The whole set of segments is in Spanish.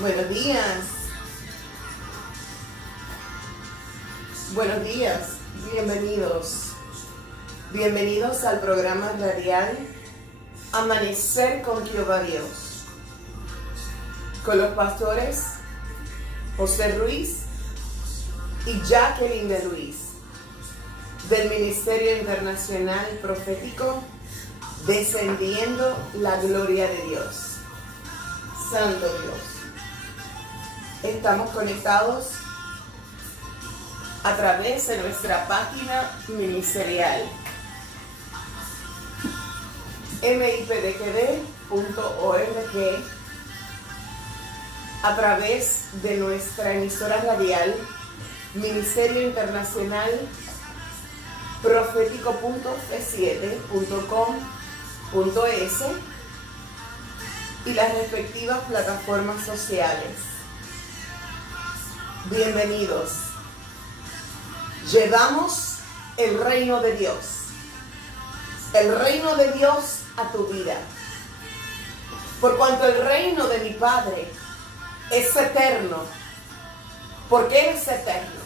Buenos días. Buenos días. Bienvenidos. Bienvenidos al programa radial Amanecer con Jehová Dios. Con los pastores José Ruiz y Jacqueline de Luis, del Ministerio Internacional Profético Descendiendo la Gloria de Dios. Santo Dios. Estamos conectados a través de nuestra página ministerial mipdgd.org, a través de nuestra emisora radial Ministerio Internacional Profético.c7.com.es y las respectivas plataformas sociales. Bienvenidos. Llevamos el reino de Dios. El reino de Dios a tu vida. Por cuanto el reino de mi Padre es eterno. ¿Por qué es eterno?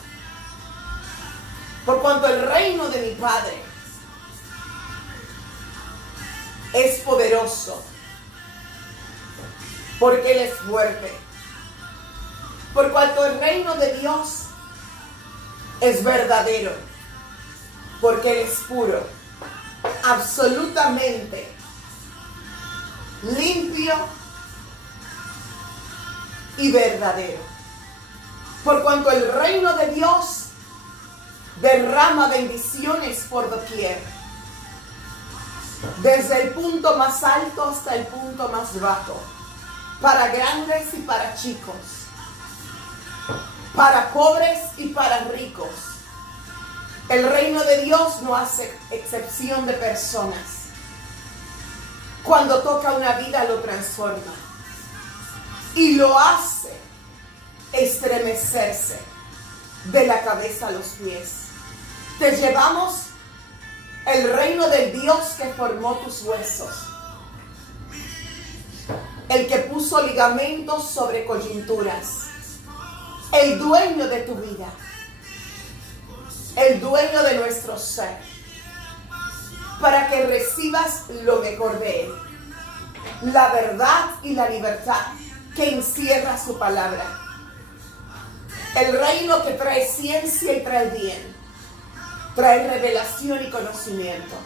Por cuanto el reino de mi Padre es poderoso. Porque Él es fuerte. Por cuanto el reino de Dios es verdadero. Porque Él es puro. Absolutamente limpio y verdadero. Por cuanto el reino de Dios derrama bendiciones por doquier. Desde el punto más alto hasta el punto más bajo. Para grandes y para chicos, para pobres y para ricos. El reino de Dios no hace excepción de personas. Cuando toca una vida lo transforma y lo hace estremecerse de la cabeza a los pies. Te llevamos el reino del Dios que formó tus huesos. El que puso ligamentos sobre coyunturas. El dueño de tu vida. El dueño de nuestro ser. Para que recibas lo mejor de Él. La verdad y la libertad que encierra su palabra. El reino que trae ciencia y trae bien. Trae revelación y conocimiento.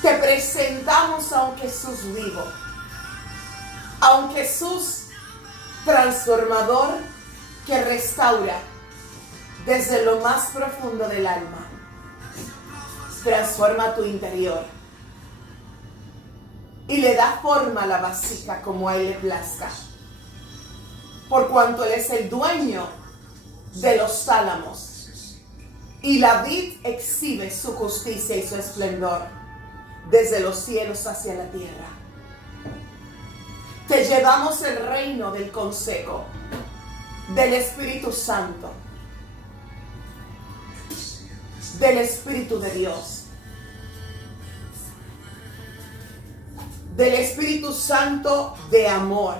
Te presentamos a un Jesús vivo. A un Jesús transformador que restaura desde lo más profundo del alma. Transforma tu interior y le da forma a la vasija como a Él le plazca. Por cuanto Él es el dueño de los tálamos y la vid exhibe su justicia y su esplendor desde los cielos hacia la tierra. Te llevamos el reino del consejo, del Espíritu Santo, del Espíritu de Dios, del Espíritu Santo de amor,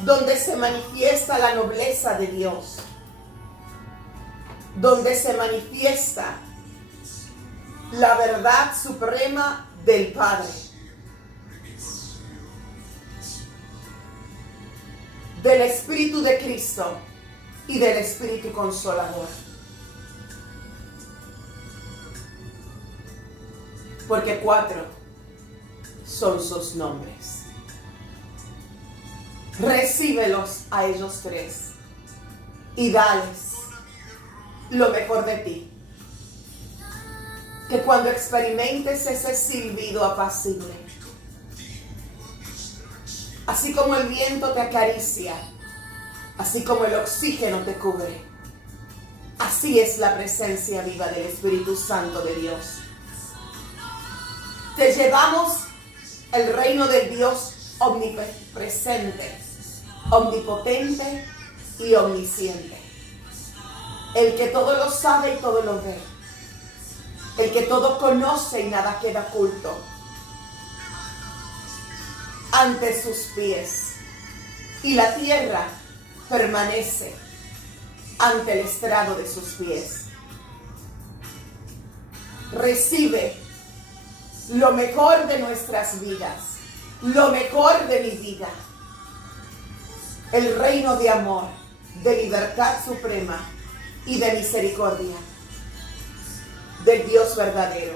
donde se manifiesta la nobleza de Dios, donde se manifiesta la verdad suprema del Padre, del Espíritu de Cristo y del Espíritu Consolador. Porque 4 son sus nombres. Recíbelos a ellos 3 y dales lo mejor de ti. Que cuando experimentes ese silbido apacible, así como el viento te acaricia, así como el oxígeno te cubre, así es la presencia viva del Espíritu Santo de Dios. Te llevamos el reino del Dios omnipresente, omnipotente y omnisciente. El que todo lo sabe y todo lo ve. El que todo conoce y nada queda oculto. Ante sus pies. Y la tierra permanece ante el estrado de sus pies. Recibe lo mejor de nuestras vidas, lo mejor de mi vida. El reino de amor, de libertad suprema y de misericordia del Dios verdadero.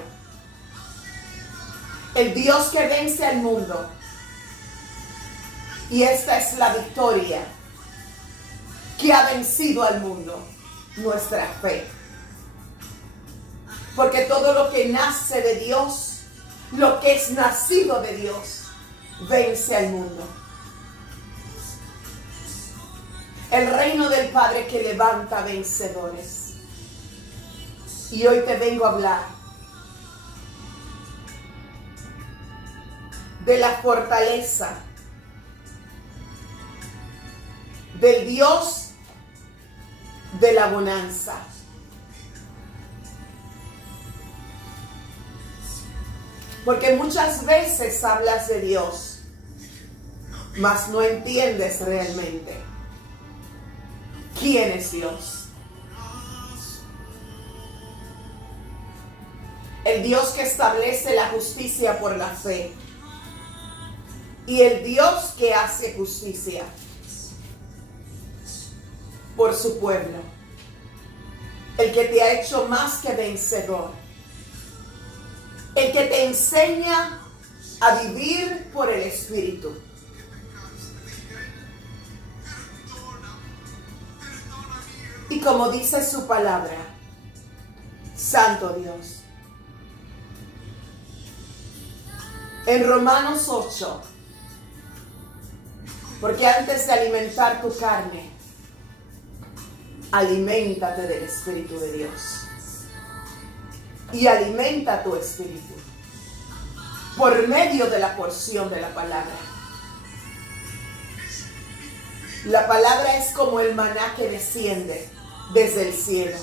El Dios que vence al mundo. Y esta es la victoria que ha vencido al mundo, nuestra fe. Porque todo lo que nace de Dios, lo que es nacido de Dios, vence al mundo. El reino del Padre que levanta vencedores. Y hoy te vengo a hablar de la fortaleza del Dios de la bonanza. Porque muchas veces hablas de Dios, mas no entiendes realmente quién es Dios. El Dios que establece la justicia por la fe. Y el Dios que hace justicia por su pueblo. El que te ha hecho más que vencedor. El que te enseña a vivir por el Espíritu. Y como dice su palabra, Santo Dios. En Romanos 8, porque antes de alimentar tu carne, aliméntate del Espíritu de Dios. Y alimenta tu espíritu por medio de la porción de la palabra. La palabra es como el maná que desciende desde el cielo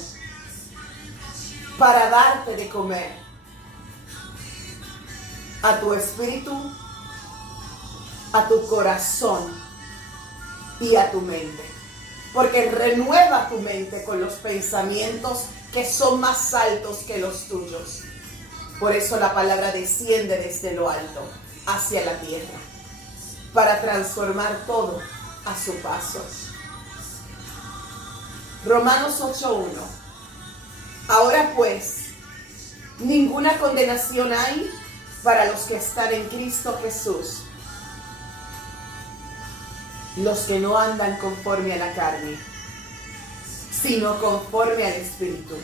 para darte de comer a tu espíritu, a tu corazón y a tu mente. Porque renueva tu mente con los pensamientos que son más altos que los tuyos. Por eso la palabra desciende desde lo alto hacia la tierra, para transformar todo a su paso. Romanos 8:1. Ahora pues, ninguna condenación hay para los que están en Cristo Jesús, los que no andan conforme a la carne, sino conforme al Espíritu.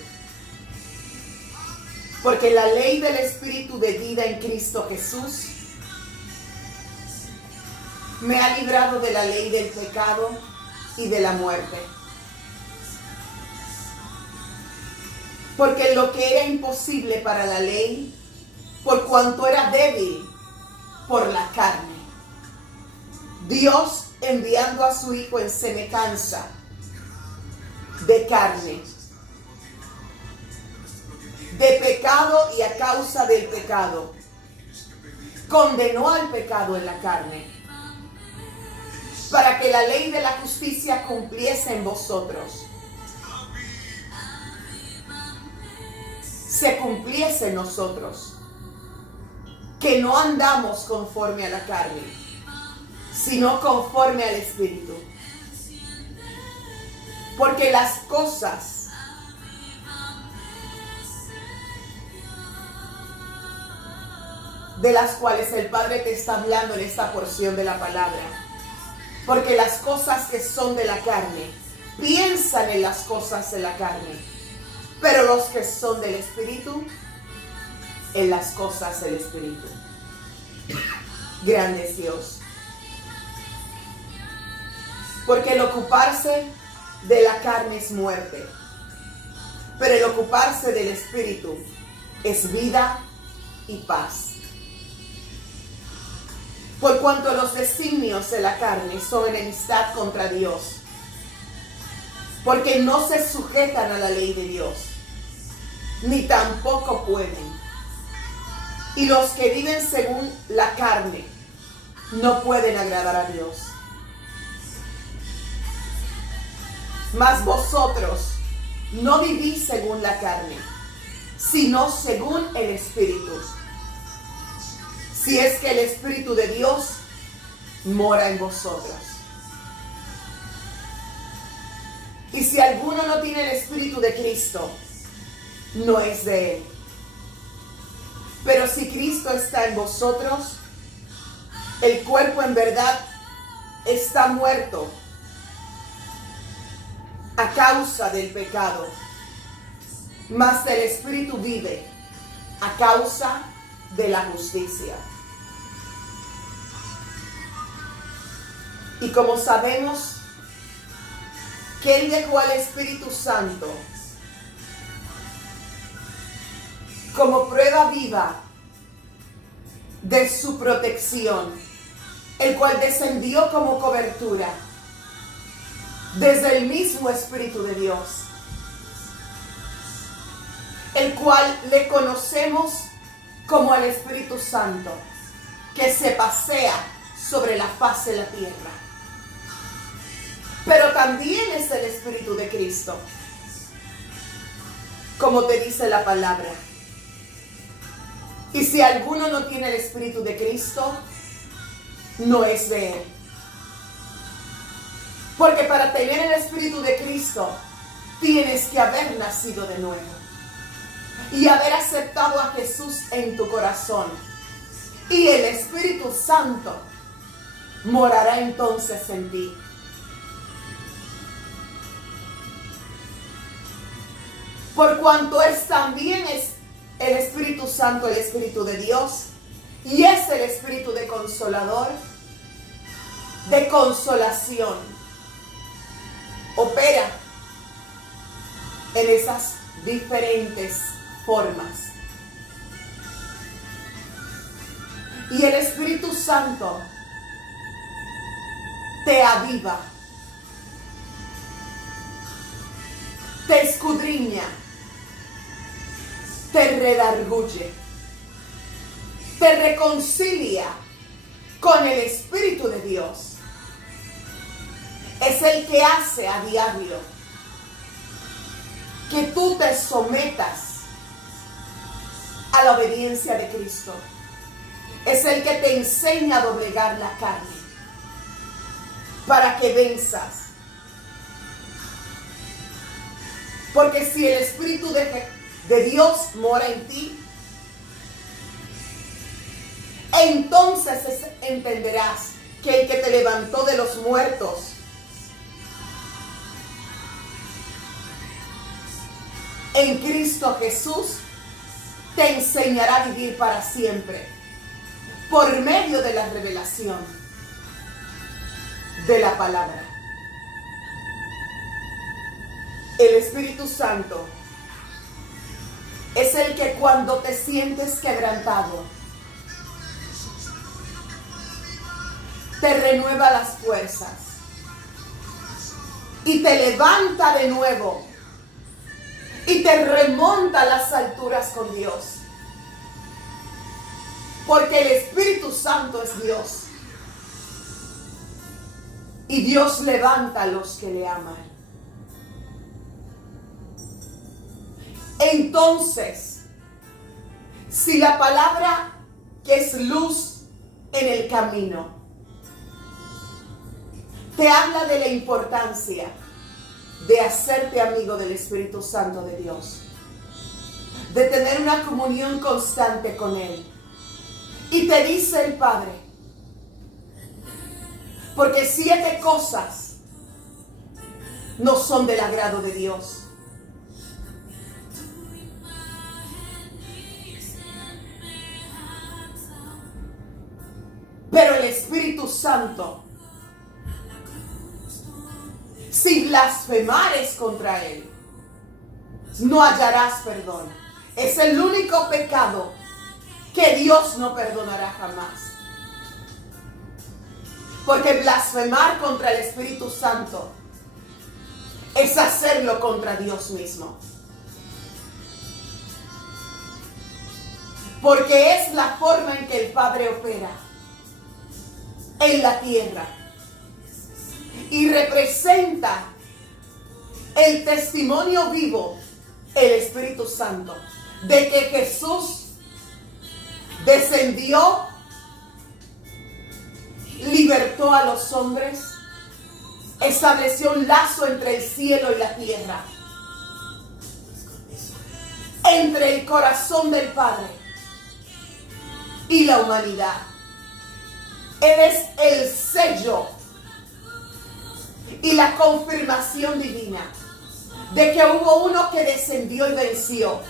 Porque la ley del Espíritu de vida en Cristo Jesús me ha librado de la ley del pecado y de la muerte. Porque lo que era imposible para la ley, por cuanto era débil por la carne, Dios, enviando a su Hijo en semejanza de carne, de pecado y a causa del pecado, condenó al pecado en la carne, para que la ley de la justicia cumpliese en vosotros, se cumpliese en nosotros, que no andamos conforme a la carne, sino conforme al Espíritu. Porque las cosas de las cuales el Padre te está hablando en esta porción de la palabra, porque las cosas que son de la carne, piensan en las cosas de la carne, pero los que son del Espíritu, en las cosas del Espíritu. Grande es Dios. Porque el ocuparse de la carne es muerte, pero el ocuparse del Espíritu es vida y paz. Por cuanto los designios de la carne son enemistad contra Dios, porque no se sujetan a la ley de Dios, ni tampoco pueden. Y los que viven según la carne no pueden agradar a Dios. Mas vosotros no vivís según la carne, sino según el Espíritu. Si es que el Espíritu de Dios mora en vosotros. Y si alguno no tiene el Espíritu de Cristo, no es de él. Pero si Cristo está en vosotros, el cuerpo en verdad está muerto a causa del pecado, mas el Espíritu vive a causa de la justicia. Y como sabemos que Él dejó al Espíritu Santo como prueba viva de su protección, el cual descendió como cobertura desde el mismo Espíritu de Dios, el cual le conocemos como el Espíritu Santo, que se pasea sobre la faz de la tierra. Pero también es el Espíritu de Cristo, como te dice la palabra. Y si alguno no tiene el Espíritu de Cristo, no es de él. Porque para tener el Espíritu de Cristo, tienes que haber nacido de nuevo y haber aceptado a Jesús en tu corazón. Y el Espíritu Santo morará entonces en ti. Por cuanto también es el Espíritu Santo, el Espíritu de Dios, y es el Espíritu de consolador, de consolación, opera en esas diferentes formas. Y el Espíritu Santo te aviva, te escudriña, te redarguye, te reconcilia con el Espíritu de Dios. Es el que hace a diario que tú te sometas a la obediencia de Cristo. Es el que te enseña a doblegar la carne para que venzas. Porque si el Espíritu de Dios mora en ti, entonces entenderás que el que te levantó de los muertos en Cristo Jesús te enseñará a vivir para siempre por medio de la revelación de la palabra. El Espíritu Santo es el que cuando te sientes quebrantado, te renueva las fuerzas y te levanta de nuevo y te remonta a las alturas con Dios. Porque el Espíritu Santo es Dios. Y Dios levanta a los que le aman. Entonces, si la palabra que es luz en el camino te habla de la importancia de hacerte amigo del Espíritu Santo de Dios, de tener una comunión constante con Él. Y te dice el Padre, porque 7 cosas no son del agrado de Dios. Pero el Espíritu Santo, si blasfemares contra Él, no hallarás perdón. Es el único pecado que Dios no perdonará jamás. Porque blasfemar contra el Espíritu Santo es hacerlo contra Dios mismo. Porque es la forma en que el Padre opera en la tierra. Y representa el testimonio vivo, el Espíritu Santo, de que Jesús descendió, libertó a los hombres, estableció un lazo entre el cielo y la tierra, entre el corazón del Padre y la humanidad. Él es el sello y la confirmación divina de que hubo uno que descendió y venció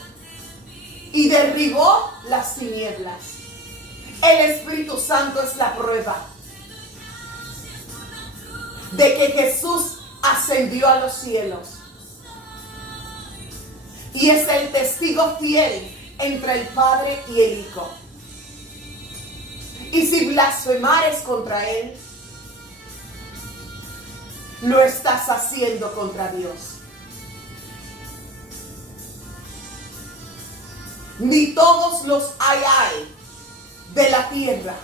y derribó las tinieblas. El Espíritu Santo es la prueba de que Jesús ascendió a los cielos y es el testigo fiel entre el Padre y el Hijo. Y si blasfemares contra Él, lo estás haciendo contra Dios. Ni todos los hay de la tierra,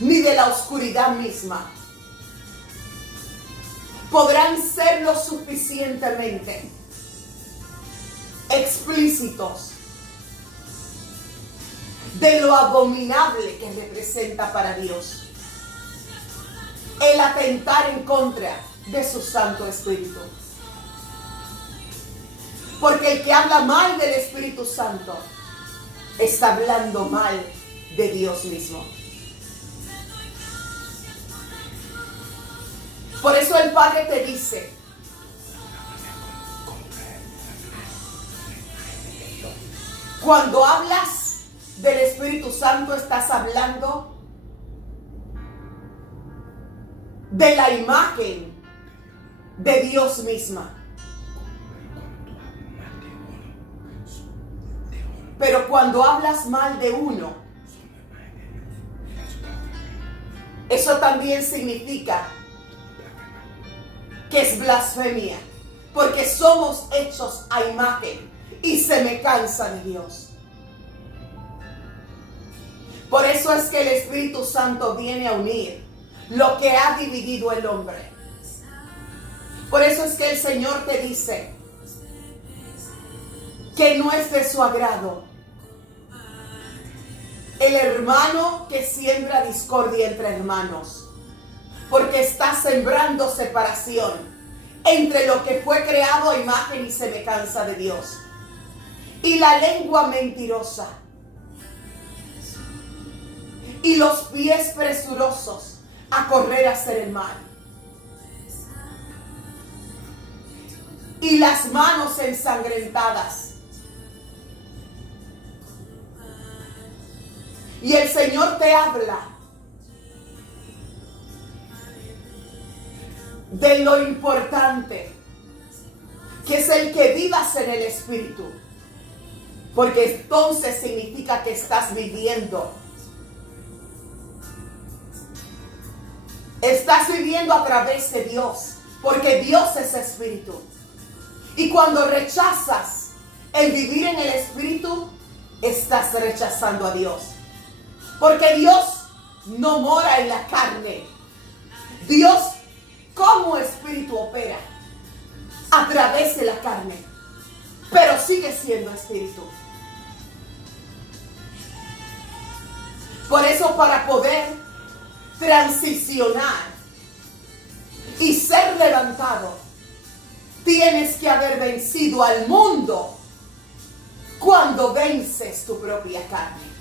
ni de la oscuridad misma, podrán ser lo suficientemente explícitos de lo abominable que representa para Dios el atentar en contra de su Santo Espíritu. Porque el que habla mal del Espíritu Santo está hablando mal de Dios mismo. Por eso el Padre te dice, cuando hablas del Espíritu Santo estás hablando de la imagen de Dios misma. Pero cuando hablas mal de uno, eso también significa que es blasfemia, porque somos hechos a imagen y semejanza de Dios. Por eso es que el Espíritu Santo viene a unir lo que ha dividido el hombre. Por eso es que el Señor te dice que no es de su agrado el hermano que siembra discordia entre hermanos, porque está sembrando separación entre lo que fue creado a imagen y semejanza de Dios. Y la lengua mentirosa y los pies presurosos a correr a hacer el mal, y las manos ensangrentadas. Y el Señor te habla de lo importante que es el que vivas en el Espíritu, porque entonces significa que estás viviendo. Estás viviendo a través de Dios, porque Dios es Espíritu. Y cuando rechazas el vivir en el Espíritu, estás rechazando a Dios. Porque Dios no mora en la carne. Dios como Espíritu opera a través de la carne, pero sigue siendo Espíritu. Por eso, para poder transicionar y ser levantado tienes que haber vencido al mundo cuando vences tu propia carne.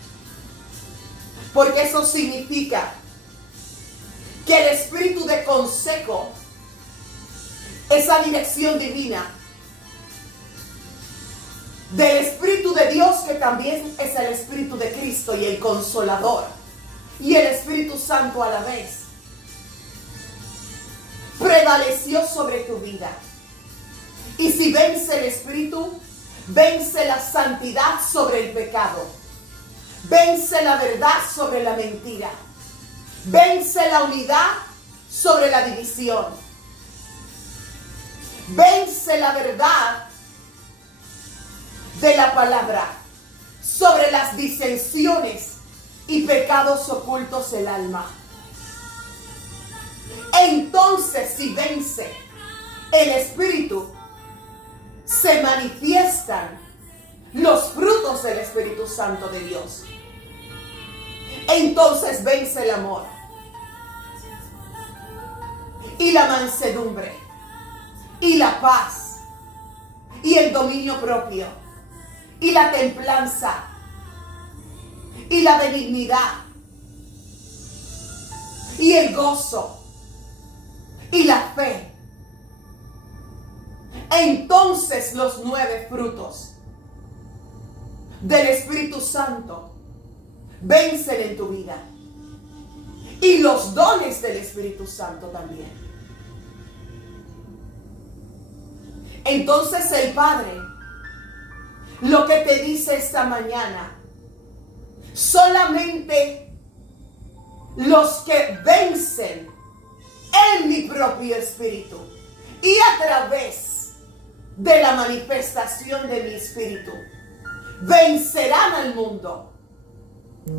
Porque eso significa que el espíritu de consejo, esa dirección divina del Espíritu de Dios, que también es el Espíritu de Cristo y el Consolador, y el Espíritu Santo a la vez, prevaleció sobre tu vida. Y si vence el Espíritu, vence la santidad sobre el pecado, vence la verdad sobre la mentira, vence la unidad sobre la división, vence la verdad de la palabra sobre las disensiones y pecados ocultos del alma. Entonces, si vence el Espíritu, se manifiestan los frutos del Espíritu Santo de Dios. Entonces vence el amor y la mansedumbre y la paz y el dominio propio y la templanza y la benignidad y el gozo y la fe. Entonces los 9 frutos del Espíritu Santo vencen en tu vida. Y los dones del Espíritu Santo también. Entonces el Padre, lo que te dice esta mañana, solamente los que vencen en mi propio espíritu y a través de la manifestación de mi espíritu, vencerán al mundo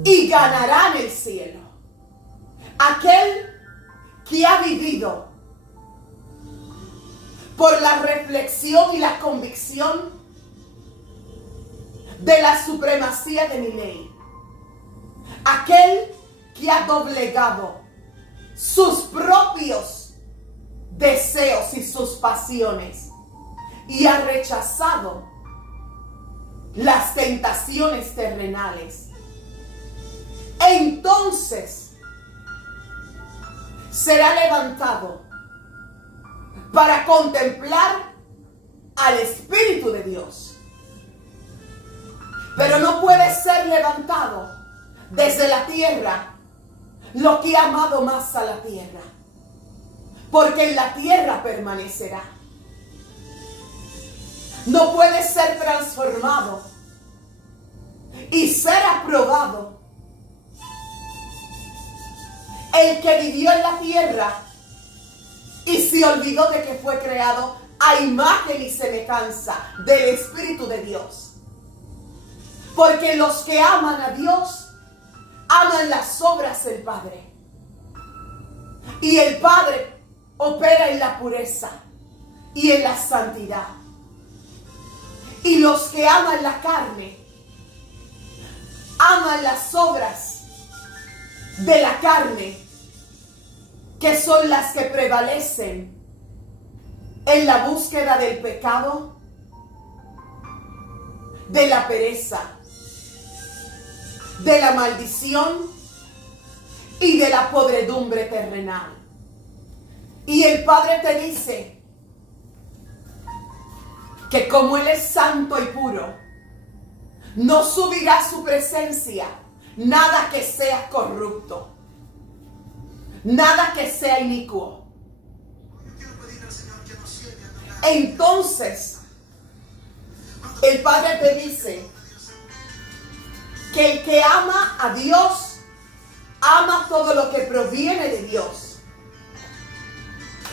y ganarán el cielo. Aquel que ha vivido por la reflexión y la convicción de la supremacía de mi ley, aquel que ha doblegado sus propios deseos y sus pasiones y ha rechazado las tentaciones terrenales, entonces será levantado para contemplar al Espíritu de Dios. Pero no puede ser levantado desde la tierra lo que ha amado más a la tierra, porque en la tierra permanecerá. No puede ser transformado y ser aprobado el que vivió en la tierra y se olvidó de que fue creado a imagen y semejanza del Espíritu de Dios. Porque los que aman a Dios aman las obras del Padre. Y el Padre opera en la pureza y en la santidad. Y los que aman la carne aman las obras de la carne, que son las que prevalecen en la búsqueda del pecado, de la pereza, de la maldición y de la podredumbre terrenal. Y el Padre te dice que como Él es santo y puro, no subirá a su presencia nada que sea corrupto, nada que sea inicuo. Entonces, el Padre te dice que el que ama a Dios, ama todo lo que proviene de Dios.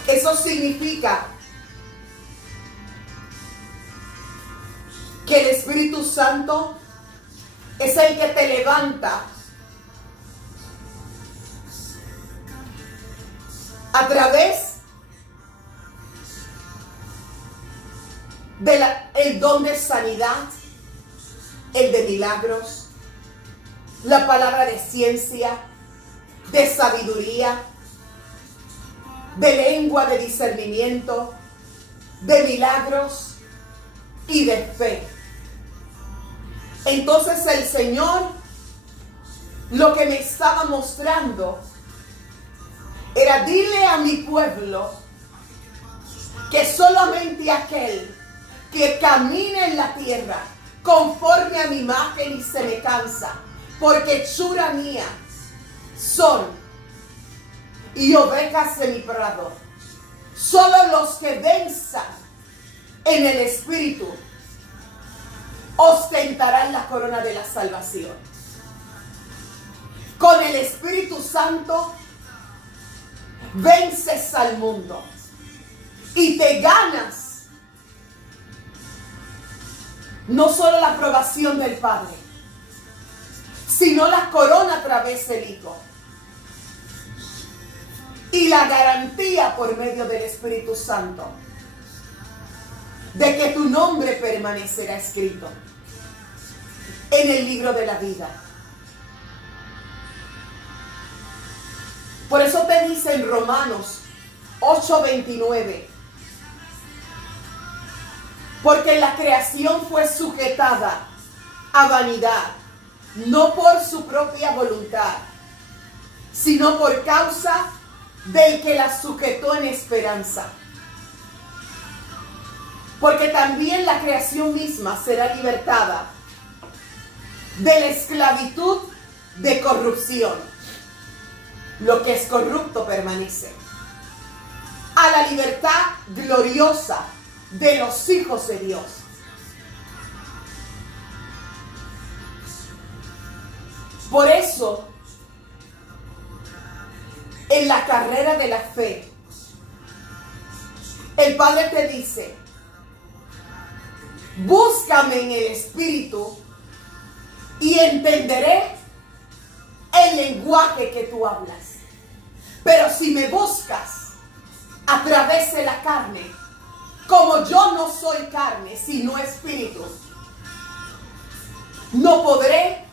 Eso significa que el Espíritu Santo es el que te levanta a través del don de sanidad, el de milagros, la palabra de ciencia, de sabiduría, de lengua, de discernimiento, de milagros y de fe. Entonces el Señor lo que me estaba mostrando era: dile a mi pueblo que solamente aquel que camine en la tierra conforme a mi imagen y semejanza, porque hechura mía son y ovejas de mi prado. Solo los que venzan en el Espíritu ostentarán la corona de la salvación. Con el Espíritu Santo vences al mundo y te ganas no solo la aprobación del Padre, sino la corona a través del Hijo y la garantía por medio del Espíritu Santo de que tu nombre permanecerá escrito en el libro de la vida. Por eso te dice en Romanos 8:29, porque la creación fue sujetada a vanidad, no por su propia voluntad, sino por causa del que la sujetó en esperanza. Porque también la creación misma será libertada de la esclavitud de corrupción. Lo que es corrupto permanece a la libertad gloriosa de los hijos de Dios. Por eso, en la carrera de la fe, el Padre te dice: búscame en el Espíritu y entenderé el lenguaje que tú hablas. Pero si me buscas a través de la carne, como yo no soy carne, sino espíritu, no podré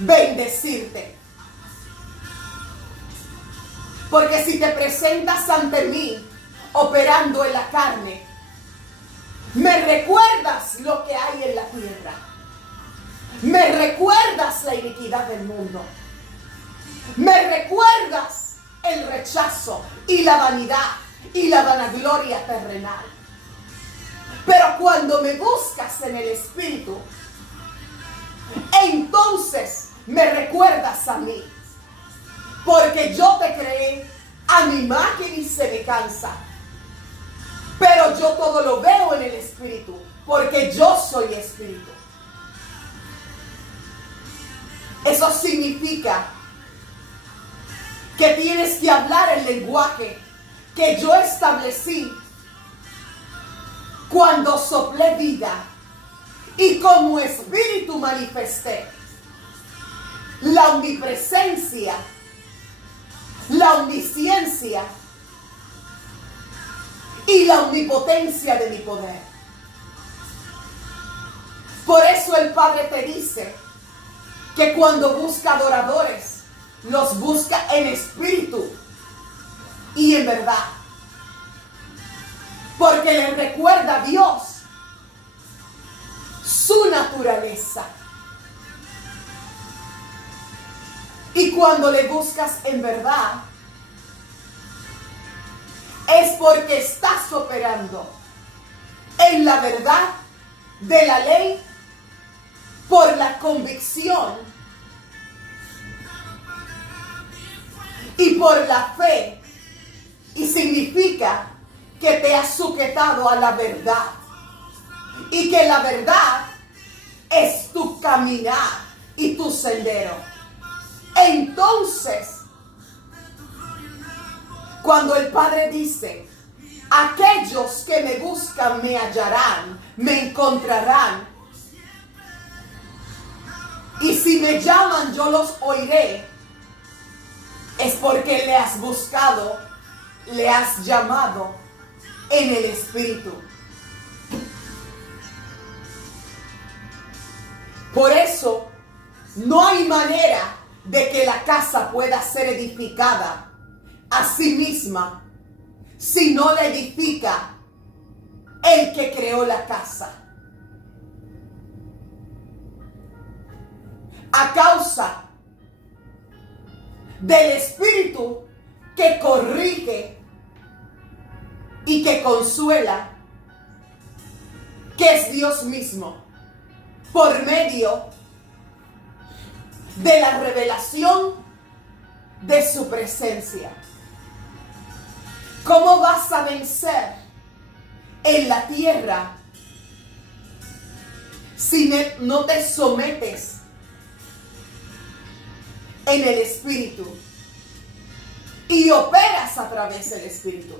bendecirte. Porque si te presentas ante mí operando en la carne, me recuerdas lo que hay en la tierra. Me recuerdas la iniquidad del mundo. Me recuerdas el rechazo y la vanidad y la vanagloria terrenal. Pero cuando me buscas en el Espíritu, entonces me recuerdas a mí. Porque yo te creé a mi imagen y semejanza. Pero yo todo lo veo en el Espíritu, porque yo soy Espíritu. Eso significa que tienes que hablar el lenguaje que yo establecí cuando soplé vida y como Espíritu manifesté la omnipresencia, la omnisciencia y la omnipotencia de mi poder. Por eso el Padre te dice que cuando busca adoradores, los busca en espíritu y en verdad. Porque le recuerda a Dios su naturaleza. Y cuando le buscas en verdad, es porque estás operando en la verdad de la ley por la convicción y por la fe. Y significa que te has sujetado a la verdad. Y que la verdad es tu caminar y tu sendero. Entonces, cuando el Padre dice: aquellos que me buscan me hallarán, me encontrarán. Y si me llaman, yo los oiré. Es porque le has buscado, le has llamado en el Espíritu. Por eso, no hay manera de que la casa pueda ser edificada a sí misma si no la edifica el que creó la casa? A causa del Espíritu que corrige y que consuela, que es Dios mismo, por medio de la revelación de su presencia. ¿Cómo vas a vencer en la tierra si no te sometes en el Espíritu y operas a través del Espíritu?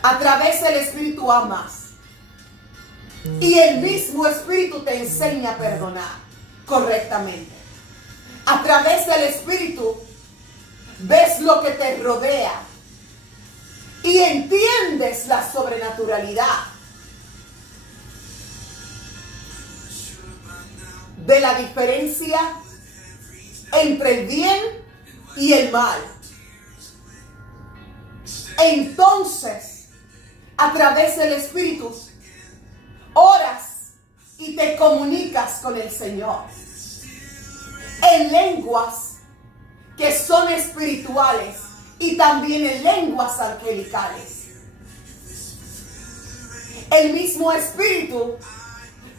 A través del Espíritu amas y el mismo Espíritu te enseña a perdonar correctamente. A través del Espíritu ves lo que te rodea y entiendes la sobrenaturalidad de la diferencia entre el bien y el mal. Entonces, a través del Espíritu, oras y te comunicas con el Señor en lenguas que son espirituales y también en lenguas angelicales. El mismo Espíritu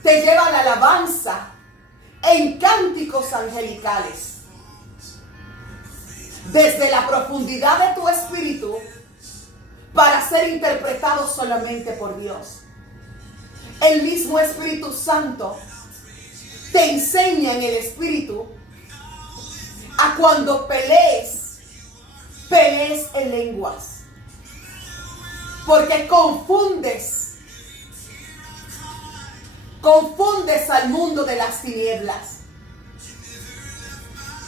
te lleva a la alabanza en cánticos angelicales. Desde la profundidad de tu espíritu, para ser interpretado solamente por Dios. El mismo Espíritu Santo te enseña en el Espíritu a cuando pelees en lenguas. Porque confundes al mundo de las tinieblas.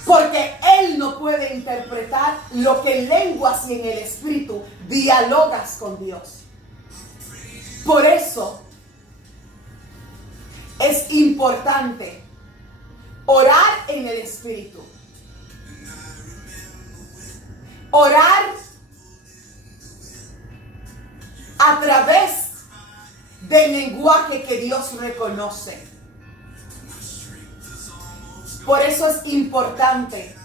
Porque Él no puede interpretar lo que en lenguas y en el Espíritu dialogas con Dios. Por eso es importante orar en el Espíritu. Orar a través del lenguaje que Dios reconoce. Por eso es importante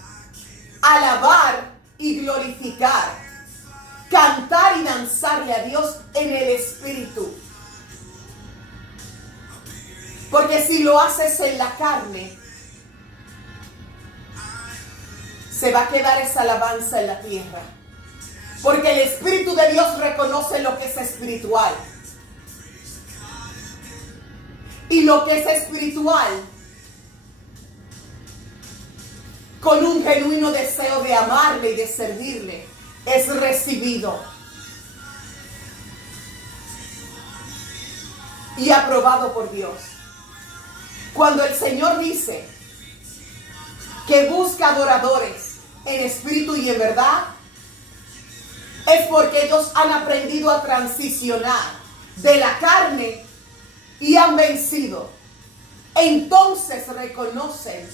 alabar y glorificar, cantar y danzarle a Dios en el Espíritu. Porque si lo haces en la carne, se va a quedar esa alabanza en la tierra. Porque el Espíritu de Dios reconoce lo que es espiritual. Y lo que es espiritual, con un genuino deseo de amarle y de servirle, es recibido y aprobado por Dios. Cuando el Señor dice que busca adoradores en espíritu y en verdad, es porque ellos han aprendido a transicionar de la carne y han vencido. Entonces reconocen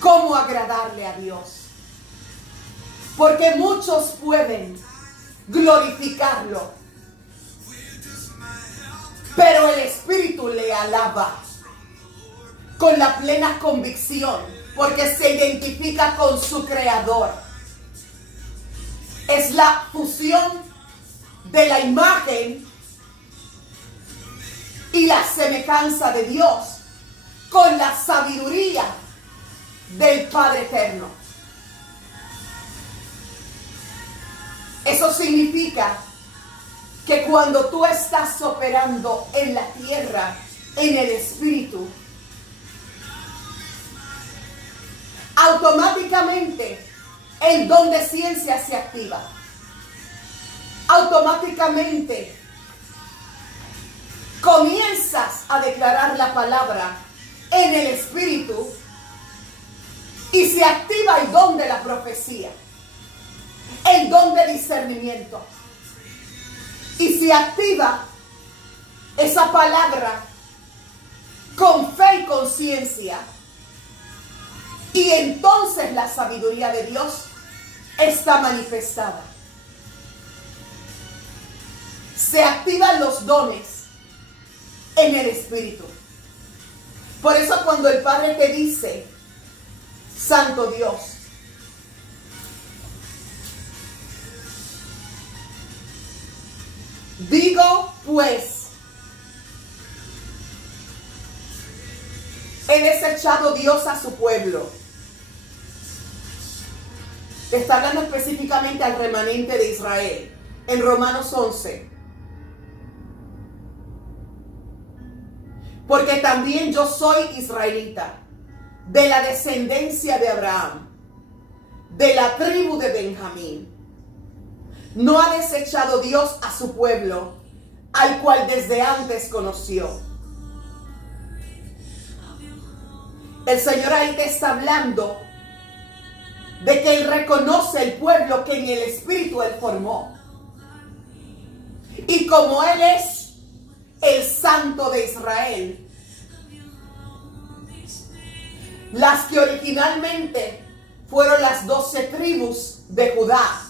cómo agradarle a Dios. Porque muchos pueden glorificarlo, pero el Espíritu le alaba con la plena convicción, porque se identifica con su Creador. Es la fusión de la imagen y la semejanza de Dios con la sabiduría del Padre Eterno. Eso significa que cuando tú estás operando en la tierra, en el Espíritu, automáticamente el don de ciencia se activa. Automáticamente comienzas a declarar la palabra en el Espíritu y se activa el don de la profecía, el don de discernimiento, y se activa esa palabra con fe y conciencia, y entonces la sabiduría de Dios está manifestada. se activan los dones en el Espíritu. Por eso cuando el Padre te dice, Santo Dios, digo pues, he desechado Dios a su pueblo. Está hablando específicamente al remanente de Israel, en Romanos 11. Porque también yo soy israelita, de la descendencia de Abraham, de la tribu de Benjamín. No ha desechado Dios a su pueblo, al cual desde antes conoció. El Señor ahí te está hablando de que Él reconoce el pueblo que en el Espíritu Él formó. Y como Él es el Santo de Israel, las que originalmente fueron las 12 tribus de Judá,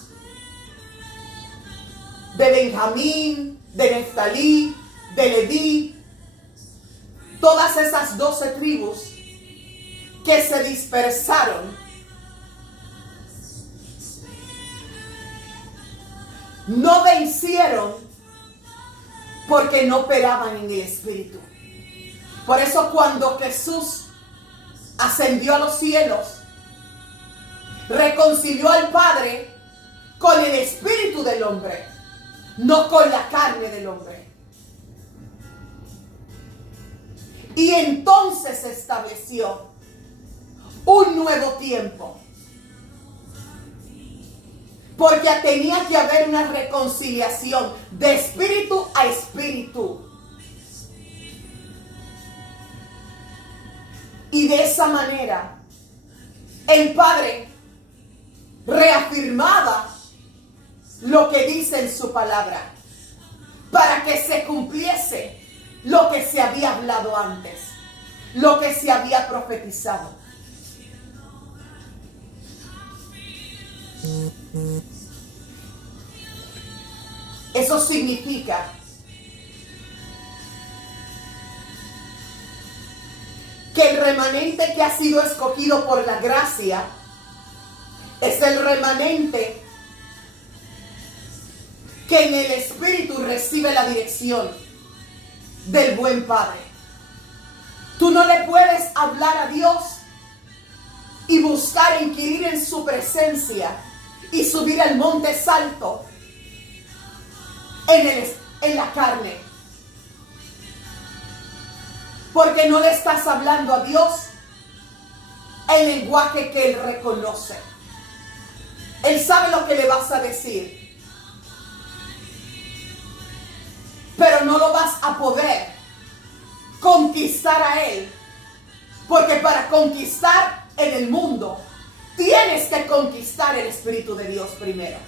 de Benjamín, de Neftalí, de Leví, todas esas 12 tribus que se dispersaron, no vencieron porque no operaban en el Espíritu. Por eso cuando Jesús ascendió a los cielos, reconcilió al Padre con el Espíritu del hombre, no con la carne del hombre. Y entonces se estableció un nuevo tiempo. Porque tenía que haber una reconciliación de espíritu a espíritu. Y de esa manera, el Padre reafirmaba lo que dice en su palabra, para que se cumpliese lo que se había hablado antes, lo que se había profetizado. Eso significa que el remanente que ha sido escogido por la gracia es el remanente que en el Espíritu recibe la dirección del buen Padre. Tú no le puedes hablar a Dios y buscar inquirir en su presencia y subir al monte Salto en la carne, porque no le estás hablando a Dios el lenguaje que Él reconoce. Él sabe lo que le vas a decir, pero no lo vas a poder conquistar a Él, porque para conquistar en el mundo tienes que conquistar el Espíritu de Dios primero.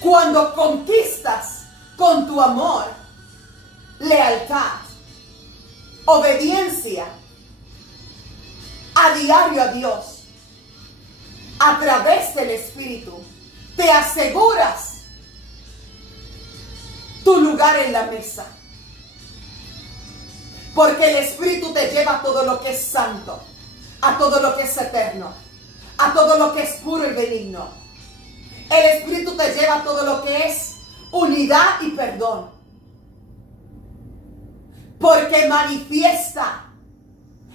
Cuando conquistas con tu amor, lealtad, obediencia a diario a Dios, a través del Espíritu, te aseguras tu lugar en la mesa. Porque el Espíritu te lleva a todo lo que es santo, a todo lo que es eterno, a todo lo que es puro y benigno. El Espíritu te lleva a todo lo que es unidad y perdón. Porque manifiesta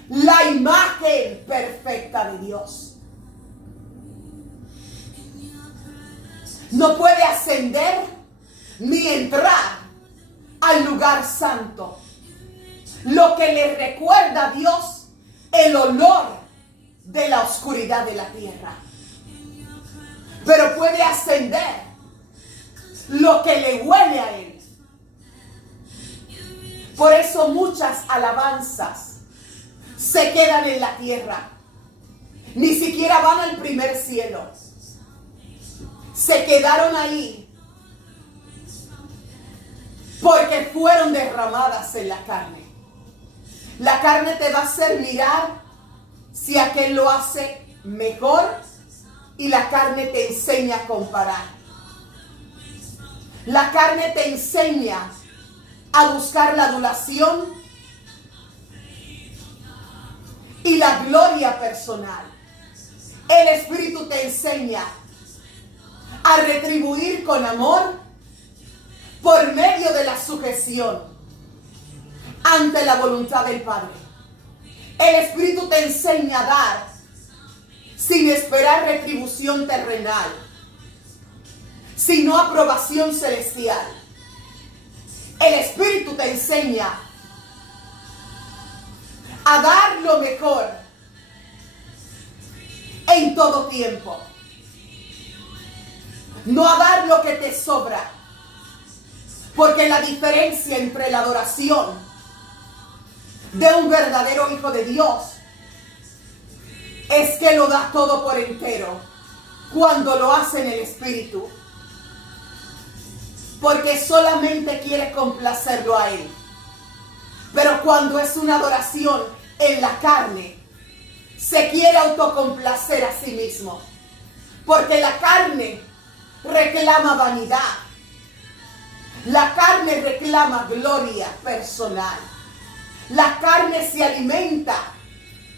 la imagen perfecta de Dios. No puede ascender ni entrar al lugar santo. Lo que le recuerda a Dios el olor de la oscuridad de la tierra. Pero puede ascender lo que le huele a Él. Por eso muchas alabanzas se quedan en la tierra. Ni siquiera van al primer cielo. Se quedaron ahí porque fueron derramadas en la carne. La carne te va a hacer mirar si aquel lo hace mejor y la carne te enseña a comparar. La carne te enseña a buscar la adulación y la gloria personal. El Espíritu te enseña a retribuir con amor por medio de la sujeción ante la voluntad del Padre. El Espíritu te enseña a dar sin esperar retribución terrenal, sino aprobación celestial. El Espíritu te enseña a dar lo mejor en todo tiempo. No a dar lo que te sobra. Porque la diferencia entre la adoración de un verdadero hijo de Dios es que lo da todo por entero cuando lo hace en el Espíritu. Porque solamente quiere complacerlo a Él. Pero cuando es una adoración en la carne, se quiere autocomplacer a sí mismo. Porque la carne reclama vanidad. La carne reclama gloria personal. La carne se alimenta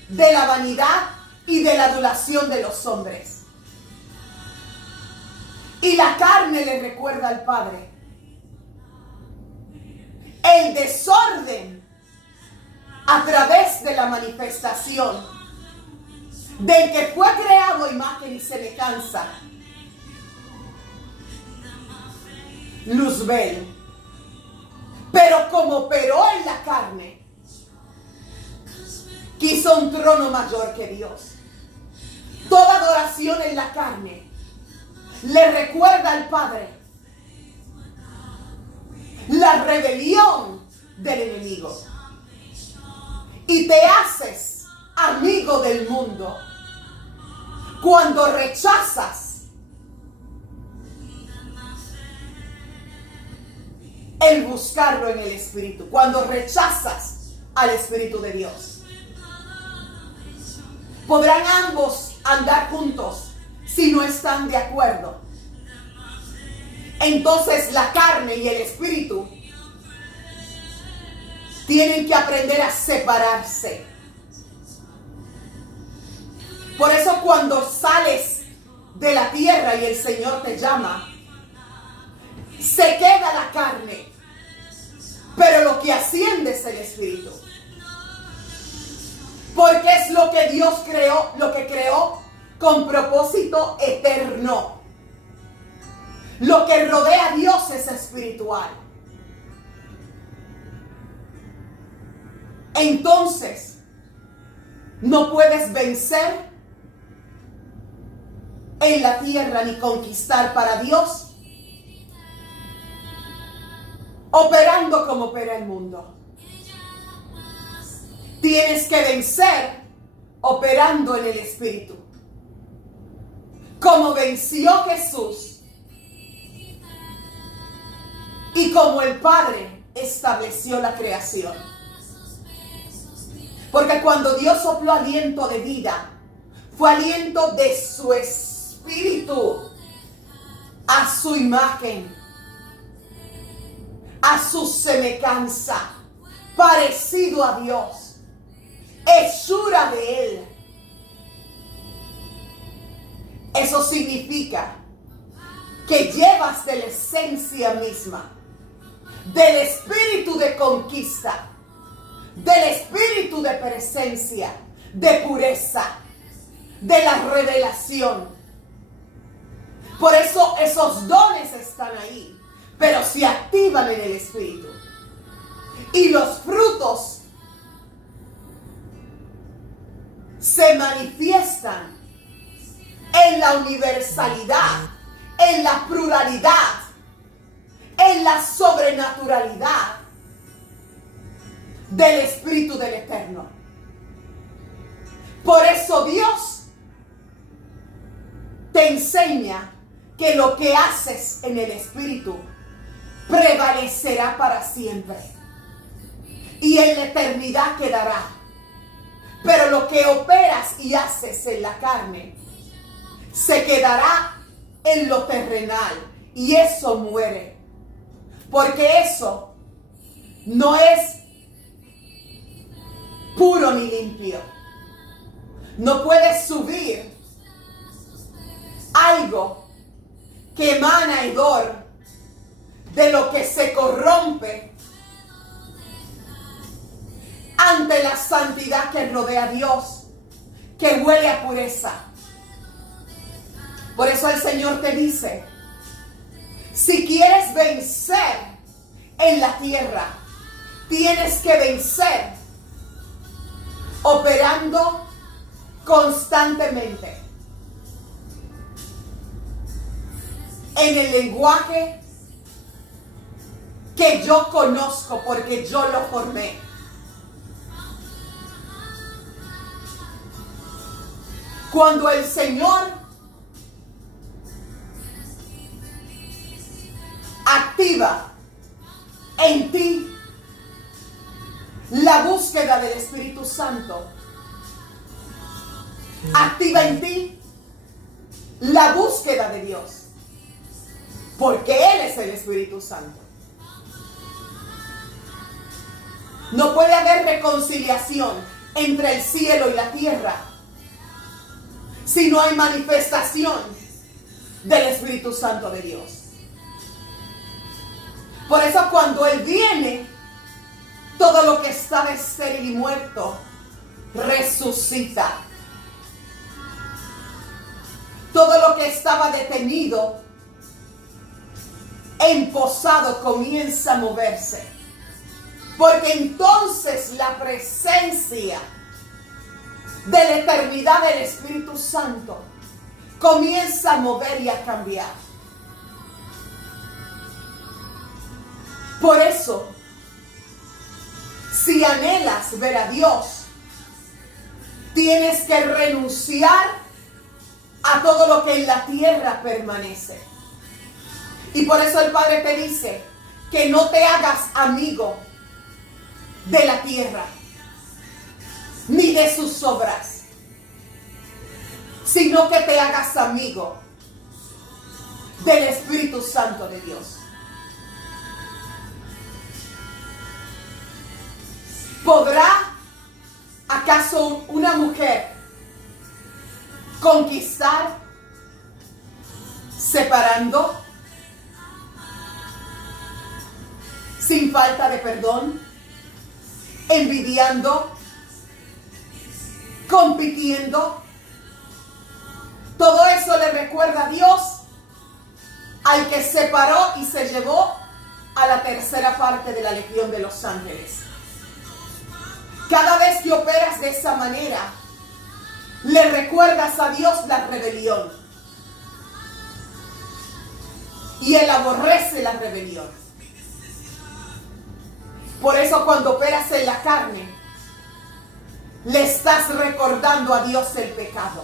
de la vanidad y de la adulación de los hombres. Y la carne le recuerda al Padre el desorden a través de la manifestación del que fue creado a imagen y semejanza, Luzbel. Pero como operó en la carne, quiso un trono mayor que Dios. Toda adoración en la carne le recuerda al Padre la rebelión del enemigo. Y te haces amigo del mundo cuando rechazas el buscarlo en el Espíritu, cuando rechazas al Espíritu de Dios. Podrán ambos andar juntos si no están de acuerdo. Entonces la carne y el Espíritu tienen que aprender a separarse. Por eso cuando sales de la tierra y el Señor te llama, se queda la carne, pero lo que asciende es el Espíritu. Porque es lo que Dios creó, lo que creó con propósito eterno. Lo que rodea a Dios es espiritual. Entonces, no puedes vencer en la tierra ni conquistar para Dios operando como opera el mundo. Tienes que vencer operando en el Espíritu. Como venció Jesús y como el Padre estableció la creación. Porque cuando Dios sopló aliento de vida, fue aliento de su Espíritu a su imagen, a su semejanza, parecido a Dios, hechura de Él. Eso significa que llevas de la esencia misma, del espíritu de conquista, del espíritu de presencia, de pureza, de la revelación. Por eso esos dones están ahí, pero se activan en el Espíritu. Y los frutos se manifiestan en la universalidad, en la pluralidad, en la sobrenaturalidad del Espíritu del Eterno. Por eso Dios te enseña que lo que haces en el Espíritu prevalecerá para siempre y en la eternidad quedará. Pero lo que operas y haces en la carne se quedará en lo terrenal y eso muere. Porque eso no es puro ni limpio. No puedes subir algo que emana hedor de lo que se corrompe ante la santidad que rodea a Dios, que huele a pureza. Por eso el Señor te dice, si quieres vencer en la tierra, tienes que vencer operando constantemente en el lenguaje que yo conozco porque yo lo formé. Cuando el Señor activa en ti la búsqueda del Espíritu Santo, activa en ti la búsqueda de Dios, porque Él es el Espíritu Santo. No puede haber reconciliación entre el cielo y la tierra si no hay manifestación del Espíritu Santo de Dios. Por eso cuando Él viene, todo lo que estaba estéril y muerto resucita. Todo lo que estaba detenido, emposado, comienza a moverse. Porque entonces la presencia de la eternidad del Espíritu Santo comienza a mover y a cambiar. Por eso, si anhelas ver a Dios, tienes que renunciar a todo lo que en la tierra permanece. Y por eso el Padre te dice que no te hagas amigo de la tierra, ni de sus obras, sino que te hagas amigo del Espíritu Santo de Dios. ¿Podrá acaso una mujer conquistar separando, sin falta de perdón, envidiando, compitiendo? Todo eso le recuerda a Dios, al que separó y se llevó a la tercera parte de la legión de los ángeles. Cada vez que operas de esa manera, le recuerdas a Dios la rebelión. Y Él aborrece la rebelión. Por eso cuando operas en la carne, le estás recordando a Dios el pecado.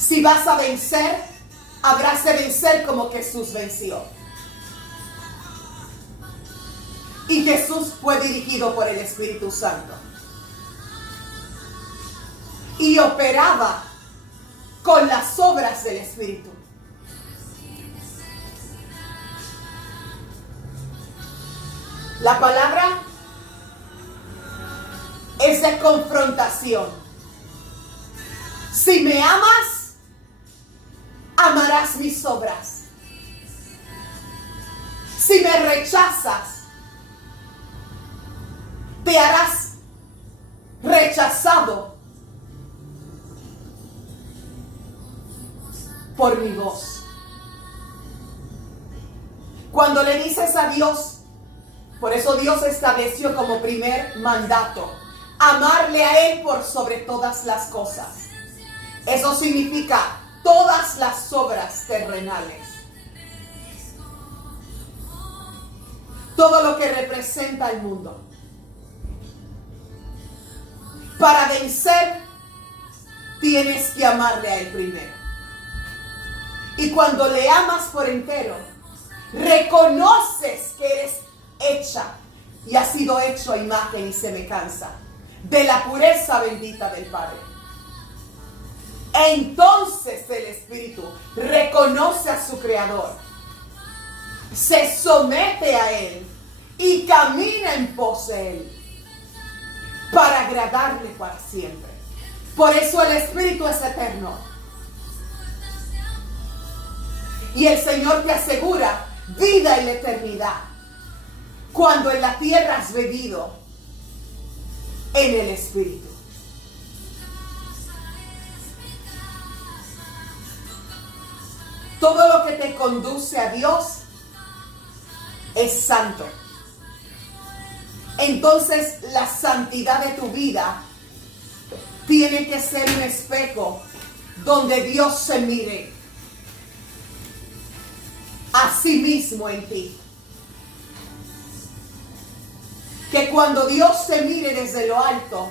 Si vas a vencer, habrás de vencer como Jesús venció. Y Jesús fue dirigido por el Espíritu Santo. Y operaba con las obras del Espíritu. La palabra es de confrontación. Si me amas, amarás mis obras. Si me rechazas, te harás rechazado por mi voz. Cuando le dices a Dios, por eso Dios estableció como primer mandato, amarle a Él por sobre todas las cosas. Eso significa todas las obras terrenales. Todo lo que representa el mundo. Para vencer, tienes que amarle a Él primero. Y cuando le amas por entero, reconoces que eres hecha y has sido hecho a imagen y semejanza de la pureza bendita del Padre. Entonces el espíritu reconoce a su creador, se somete a él y camina en pos de él para agradarle para siempre. Por eso el espíritu es eterno. Y el Señor te asegura vida en la eternidad cuando en la tierra has vivido en el espíritu. Todo lo que te conduce a Dios es santo. Entonces la santidad de tu vida tiene que ser un espejo donde Dios se mire a sí mismo en ti. Que cuando Dios se mire desde lo alto,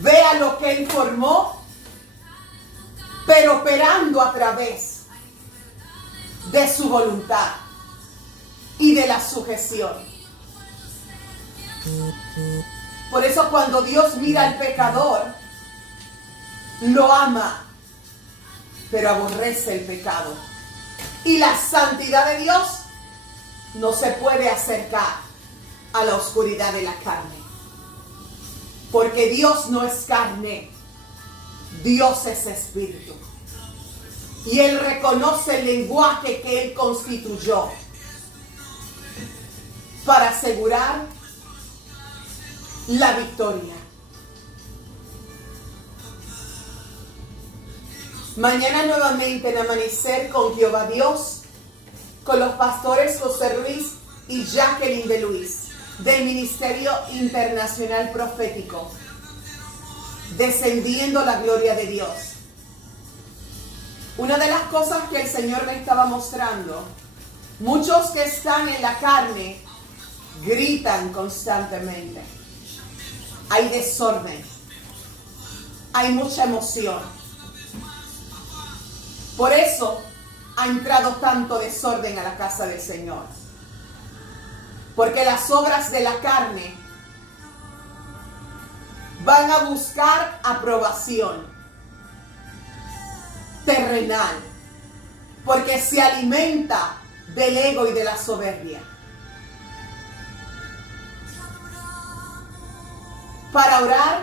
vea lo que Él formó, pero operando a través de su voluntad y de la sujeción. Por eso cuando Dios mira al pecador, lo ama, pero aborrece el pecado. Y la santidad de Dios no se puede acercar a la oscuridad de la carne. Porque Dios no es carne, Dios es espíritu. Y Él reconoce el lenguaje que Él constituyó para asegurar la victoria. Mañana nuevamente en Amanecer con Jehová Dios, con los pastores José Luis y Jacqueline de Luis, del Ministerio Internacional Profético, descendiendo la gloria de Dios. Una de las cosas que el Señor me estaba mostrando, muchos que están en la carne gritan constantemente. Hay desorden, hay mucha emoción. Por eso ha entrado tanto desorden a la casa del Señor. Porque las obras de la carne van a buscar aprobación terrenal, porque se alimenta del ego y de la soberbia. Para orar,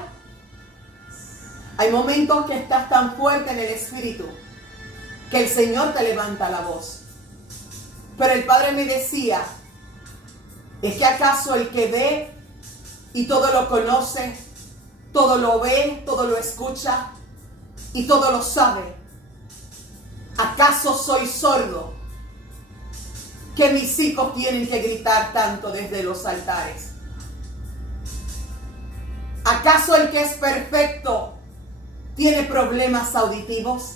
hay momentos que estás tan fuerte en el espíritu que el Señor te levanta la voz. Pero el Padre me decía, ¿es que acaso el que ve y todo lo conoce, todo lo ve, todo lo escucha y todo lo sabe? ¿Acaso soy sordo que mis hijos tienen que gritar tanto desde los altares? ¿Acaso el que es perfecto tiene problemas auditivos?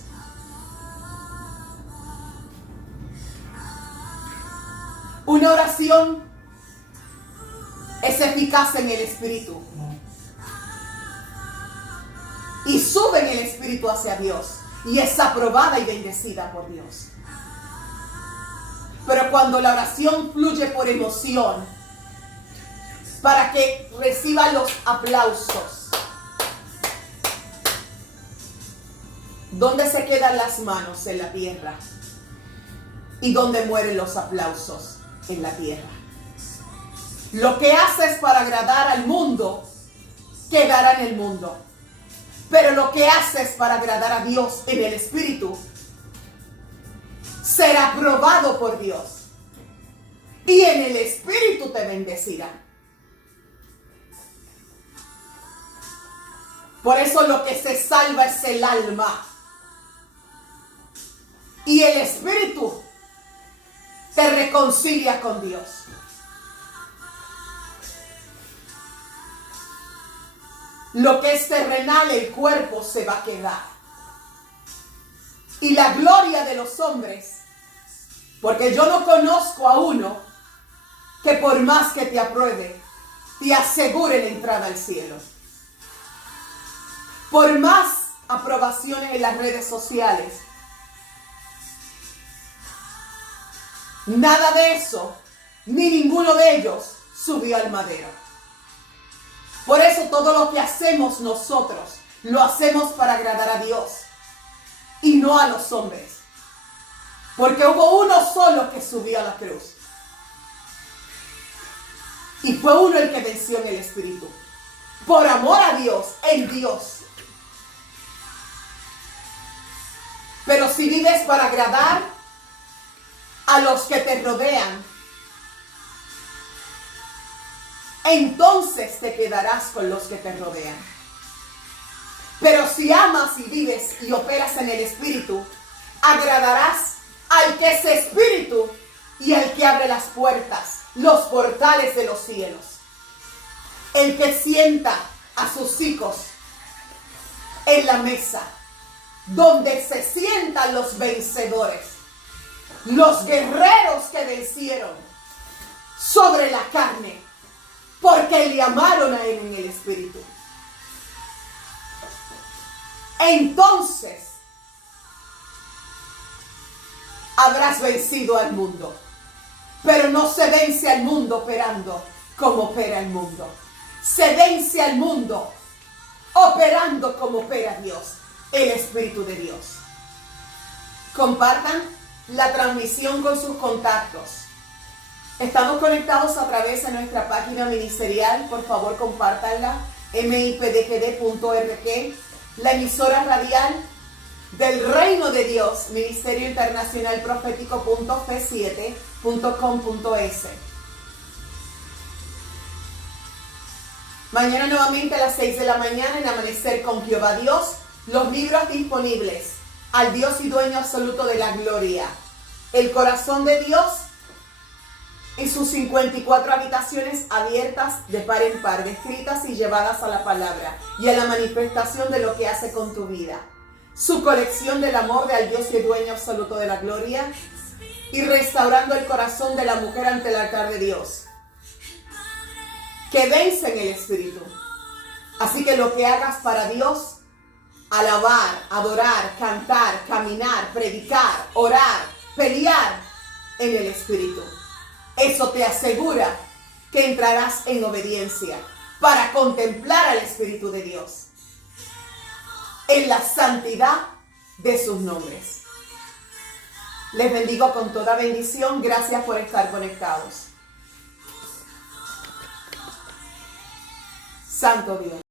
Una oración es eficaz en el espíritu y sube en el espíritu hacia Dios y es aprobada y bendecida por Dios. Pero cuando la oración fluye por emoción, para que reciba los aplausos, ¿dónde se quedan las manos? En la tierra. ¿Y dónde mueren los aplausos? En la tierra. Lo que haces para agradar al mundo quedará en el mundo, pero lo que haces para agradar a Dios en el espíritu será aprobado por Dios y en el espíritu te bendecirá. Por eso lo que se salva es el alma y el espíritu te reconcilia con Dios. Lo que es terrenal, el cuerpo se va a quedar. Y la gloria de los hombres, porque yo no conozco a uno que por más que te apruebe, te asegure la entrada al cielo. Por más aprobaciones en las redes sociales, nada de eso, ni ninguno de ellos subió al madero. Por eso todo lo que hacemos nosotros lo hacemos para agradar a Dios y no a los hombres. Porque hubo uno solo que subió a la cruz. Y fue uno el que venció en el Espíritu. Por amor a Dios, en Dios. Pero si vives para agradar a los que te rodean, entonces te quedarás con los que te rodean. Pero si amas y vives y operas en el Espíritu, agradarás al que es Espíritu y al que abre las puertas, los portales de los cielos. El que sienta a sus hijos en la mesa, donde se sientan los vencedores, los guerreros que vencieron sobre la carne, porque le amaron a Él en el Espíritu. Entonces habrás vencido al mundo. Pero no se vence al mundo operando como opera el mundo. Se vence al mundo operando como opera Dios, el Espíritu de Dios. Compartan la transmisión con sus contactos. Estamos conectados a través de nuestra página ministerial. Por favor, compártanla. mipdgd.org, la emisora radial del Reino de Dios, Ministerio Internacional Profético.fe7.com.es. Mañana nuevamente a las 6 de la mañana en Amanecer con Jehová Dios, los libros disponibles: Al Dios y Dueño Absoluto de la Gloria, El Corazón de Dios y sus 54 habitaciones abiertas de par en par, descritas y llevadas a la palabra y a la manifestación de lo que hace con tu vida. Su colección del amor de Al Dios y Dueño Absoluto de la Gloria y Restaurando el Corazón de la Mujer ante el altar de Dios, que vence en el Espíritu. Así que lo que hagas para Dios, alabar, adorar, cantar, caminar, predicar, orar, pelear en el Espíritu, eso te asegura que entrarás en obediencia para contemplar al Espíritu de Dios en la santidad de sus nombres. Les bendigo con toda bendición. Gracias por estar conectados. Santo Dios.